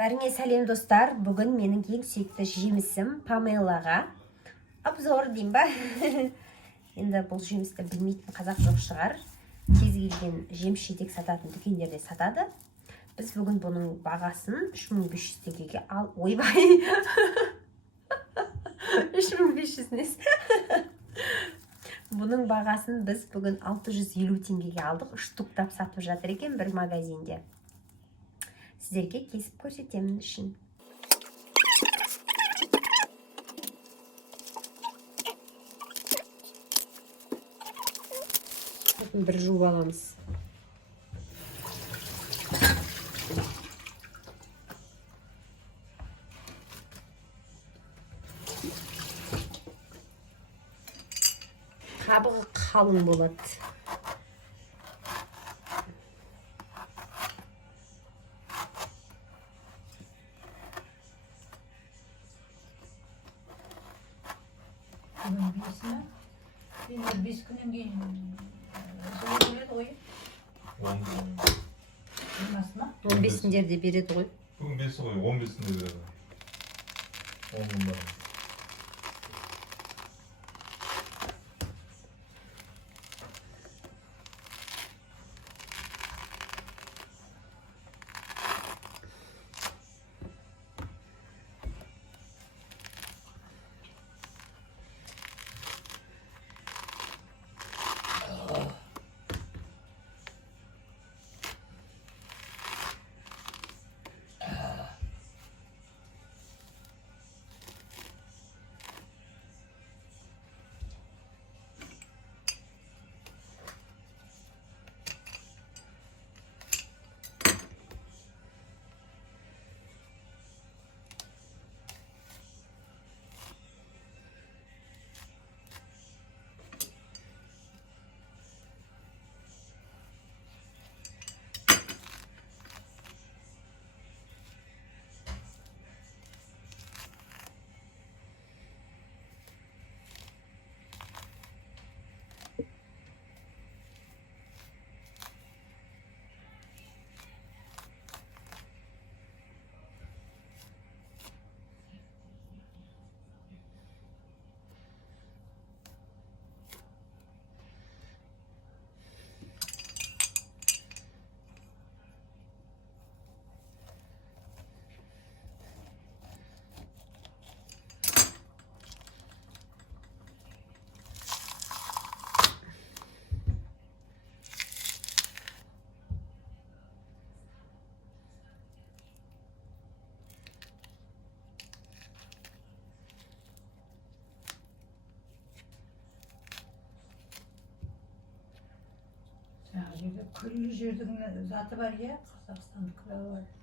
Бәріңе сәлем достар. Бүгін менің ең сүйікті жемісім Памелаға обзор деймін ба? Енді бұл жемісті білмейтін қазақ жоқ шығар. Кез келген жеміс жидек сататын дүкендерде сатады. Біз бүгін бұның бағасын 3500 теңгеге ойбай. 3500 несі? Бұның бағасын біз бүгін 650 теңгеге алдық. Штуктап сатып жатыр екен бір магазинде. Сіздерге кесіп көрсетемін үшін. Бір жуып аламыз. Қабығы қалың болады. Енді 5 күннен кейін жылы береді ғой. 15-інде береді ғой. Бүгін 5-і ғой, 15-інде береді. 10 күнде. Күллі жердің заты бар, иә, Қазақстандық бар.